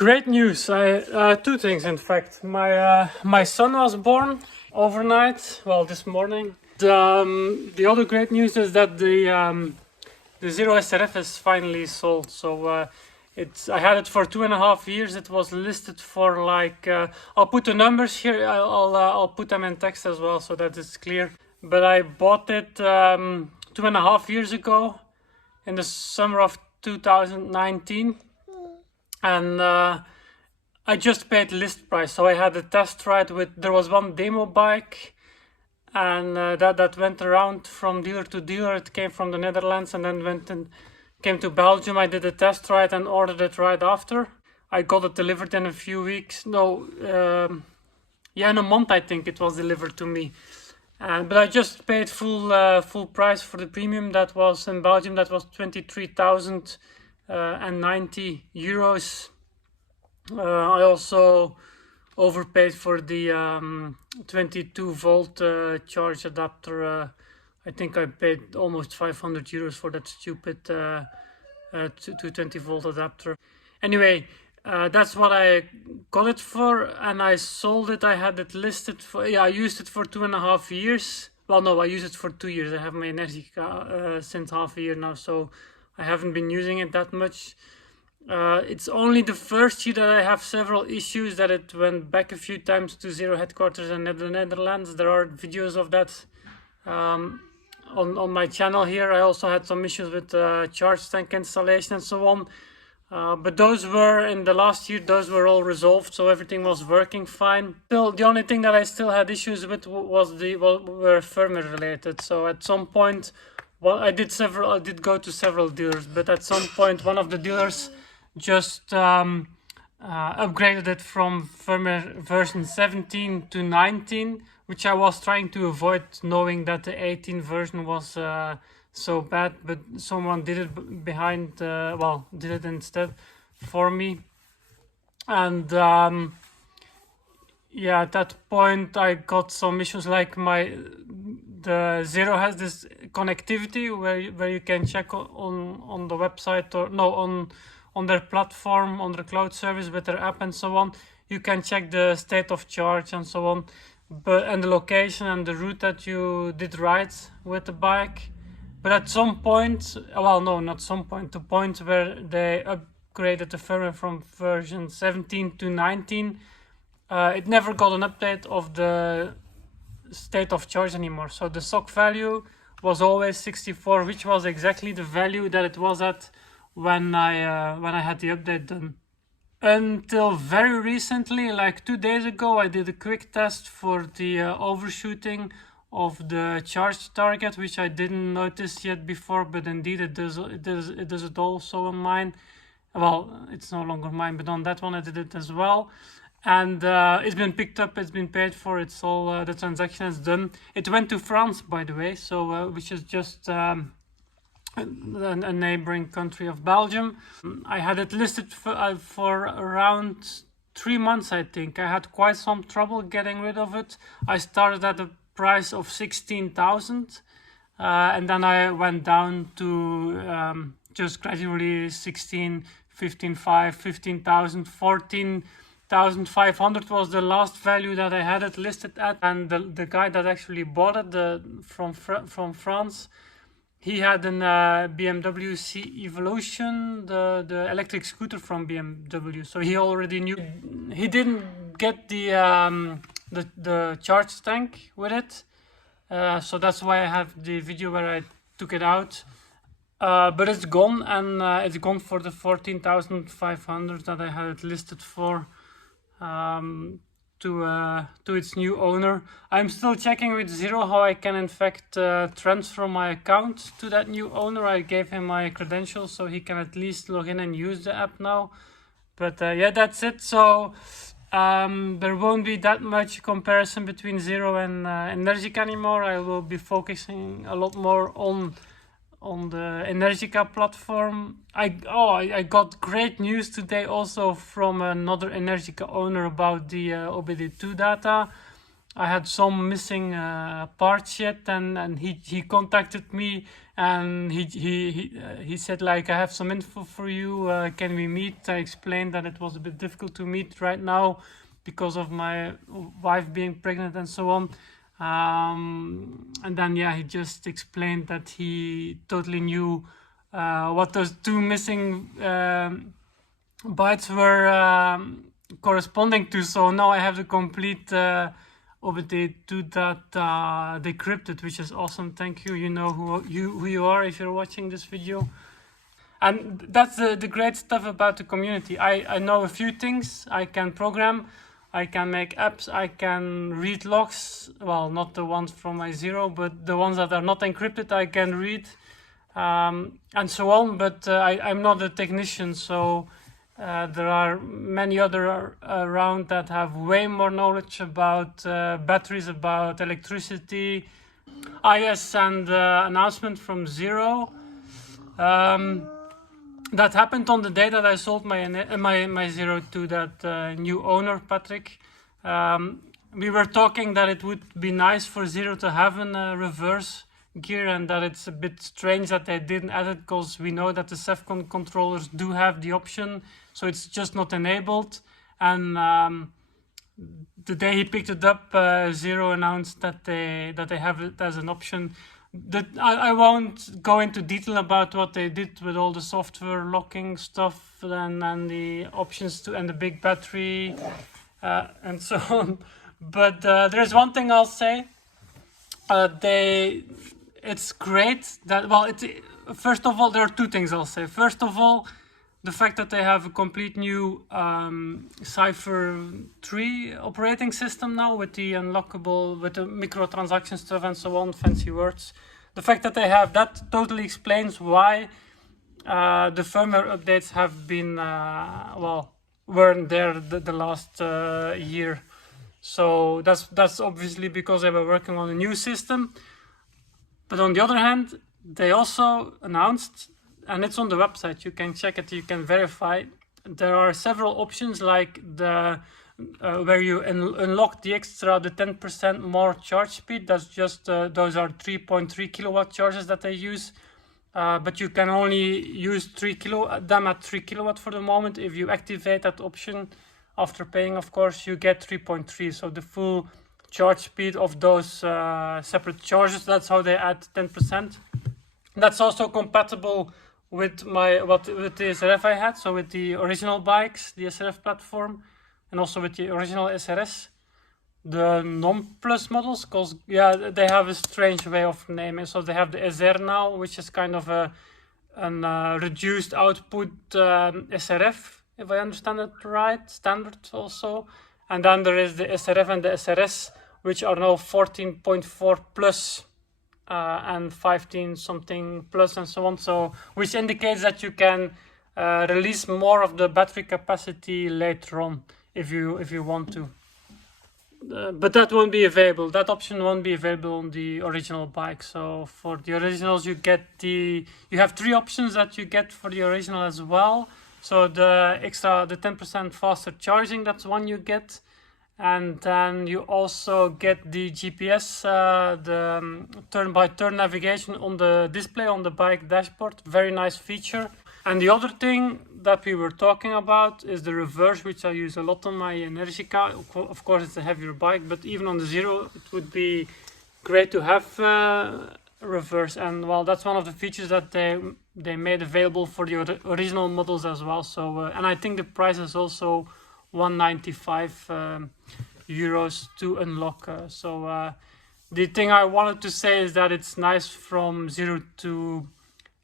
Great news. Two things, in fact. My son was born overnight. Well, this morning. The other great news is that the Zero SRF is finally sold. So I had it for 2.5 years. It was listed for like I'll put the numbers here. I'll put them in text as well so that it's clear. But I bought it 2.5 years ago in the summer of 2019. And I just paid list price, so I had a test ride with. There was one demo bike, and that went around from dealer to dealer. It came from the Netherlands and then came to Belgium. I did a test ride and ordered it right after. I got it delivered in a few weeks. No, in a month I think it was delivered to me. But I just paid full price for the premium. That was in Belgium. That was 23,090 euros. I also overpaid for the 22 volt charge adapter. I think I paid almost 500 euros for that stupid 220 volt adapter. Anyway, that's what I got it for, and I sold it. I had it listed for, I used it for 2.5 years. Well, no, I used it for 2 years. I have my Energica since half a year now, so I haven't been using it that much. It's only the first year that I have several issues, that it went back a few times to Zero headquarters in the Netherlands. There are videos of that on my channel here. I also had some issues with charge tank installation and so on. But those were, in the last year, those were all resolved, so everything was working fine. Still, the only thing that I still had issues with was were firmware related. So at some point, I did go to several dealers, but at some point one of the dealers just upgraded it from firmware version 17 to 19, which I was trying to avoid, knowing that the 18 version was so bad, but someone did it did it instead for me. And at that point I got some issues, like the Zero has this connectivity where you can check on the website, or no, on their platform, on their cloud service with their app and so on. You can check the state of charge and so on, and the location and the route that you did ride with the bike. But at some point, the point where they upgraded the firmware from version 17 to 19, it never got an update of the state of charge anymore. So the stock value was always 64, which was exactly the value that it was at when I had the update done. Until very recently, like 2 days ago, I did a quick test for the overshooting of the charge target, which I didn't notice yet before, but indeed it does it also on mine. Well, it's no longer mine, but on that one I did it as well. And it's been picked up, it's been paid for, it's all, the transaction is done. It went to France, by the way, so which is just a neighboring country of Belgium. I had it listed for around 3 months, I think. I had quite some trouble getting rid of it. I started at a price of 16,000, and then I went down to just gradually 16, 15,500, 15,000, 14,500 was the last value that I had it listed at. And the guy that actually bought it from France, he had an BMW C Evolution, the electric scooter from BMW. So he already knew. He didn't get the charge tank with it, so that's why I have the video where I took it out. But it's gone, and it's gone for the 14,500 that I had it listed for, to its new owner. I'm still checking with Zero how I can in fact transfer my account to that new owner. I gave him my credentials so he can at least log in and use the app now. But that's it. So there won't be that much comparison between Zero and Energica anymore. I will be focusing a lot more on the Energica platform. I got great news today also from another Energica owner about the OBD2 data. I had some missing parts yet, and he contacted me and he said like, I have some info for you, can we meet? I explained that it was a bit difficult to meet right now because of my wife being pregnant and so on. And then yeah, he just explained that he totally knew what those two missing bytes were corresponding to. So now I have the complete OBD2 data decrypted, which is awesome. Thank you. You know who you are if you're watching this video. And that's the great stuff about the community. I know a few things. I can program, I can make apps, I can read logs. Well, not the ones from my Zero, but the ones that are not encrypted I can read, and so on. But I'm not a technician, so there are many other around that have way more knowledge about batteries, about electricity. Yes, and announcement from Zero. That happened on the day that I sold my Zero to that new owner, Patrick. We were talking that it would be nice for Zero to have a reverse gear, and that it's a bit strange that they didn't add it, because we know that the SEFCON controllers do have the option, so it's just not enabled. And the day he picked it up, Zero announced that they have it as an option. I won't go into detail about what they did with all the software locking stuff and the options to, and the big battery and so on. But there's one thing I'll say. It's great that, well, first of all, there are two things I'll say. First of all, the fact that they have a complete new Cypher 3 operating system now, with the unlockable, with the microtransaction stuff and so on, fancy words. The fact that they have that totally explains why the firmware updates have been, weren't there the last year. So that's obviously because they were working on a new system. But on the other hand, they also announced, and it's on the website, you can check it, you can verify, there are several options, like the where you unlock the extra, the 10% more charge speed. That's just those are 3.3 kilowatt charges that they use, but you can only use them at 3 kilowatt for the moment. If you activate that option after paying, of course, you get 3.3, so the full charge speed of those separate charges. That's how they add 10%. That's also compatible with the SRF I had, so with the original bikes, the SRF platform, and also with the original SRS. The non-plus models, because yeah, they have a strange way of naming. So they have the SR now, which is kind of a reduced output SRF, if I understand it right, standard also. And then there is the SRF and the SRS, which are now 14.4 plus and 15 something plus and so on. So which indicates that you can release more of the battery capacity later on if you want to. But that won't be available. That option won't be available on the original bike. So for the originals, you have 3 options that you get for the original as well. So the 10% faster charging, that's one you get. And then you also get the GPS, the turn-by-turn navigation on the display on the bike dashboard. Very nice feature. And the other thing that we were talking about is the reverse, which I use a lot on my Energica. Of course, it's a heavier bike, but even on the Zero, it would be great to have reverse. And well, that's one of the features that they made available for the original models as well. So and I think the price is also 195 euros to unlock. So the thing I wanted to say is that it's nice from Zero to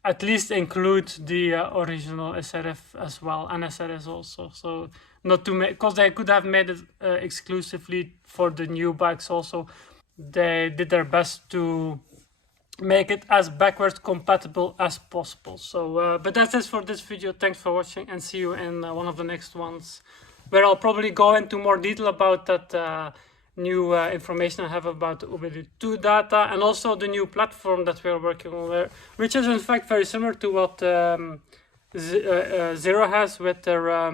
at least include the original SRF as well, and SRS also. So not to make, because they could have made it exclusively for the new bikes also. They did their best to make it as backwards compatible as possible. So but that's it for this video. Thanks for watching, and see you in one of the next ones, where I'll probably go into more detail about that new information I have about the OBD2 data, and also the new platform that we are working on there, which is in fact very similar to what Zero has with their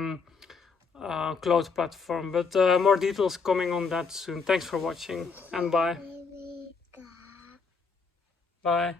cloud platform. But more details coming on that soon. Thanks for watching, and bye. Bye.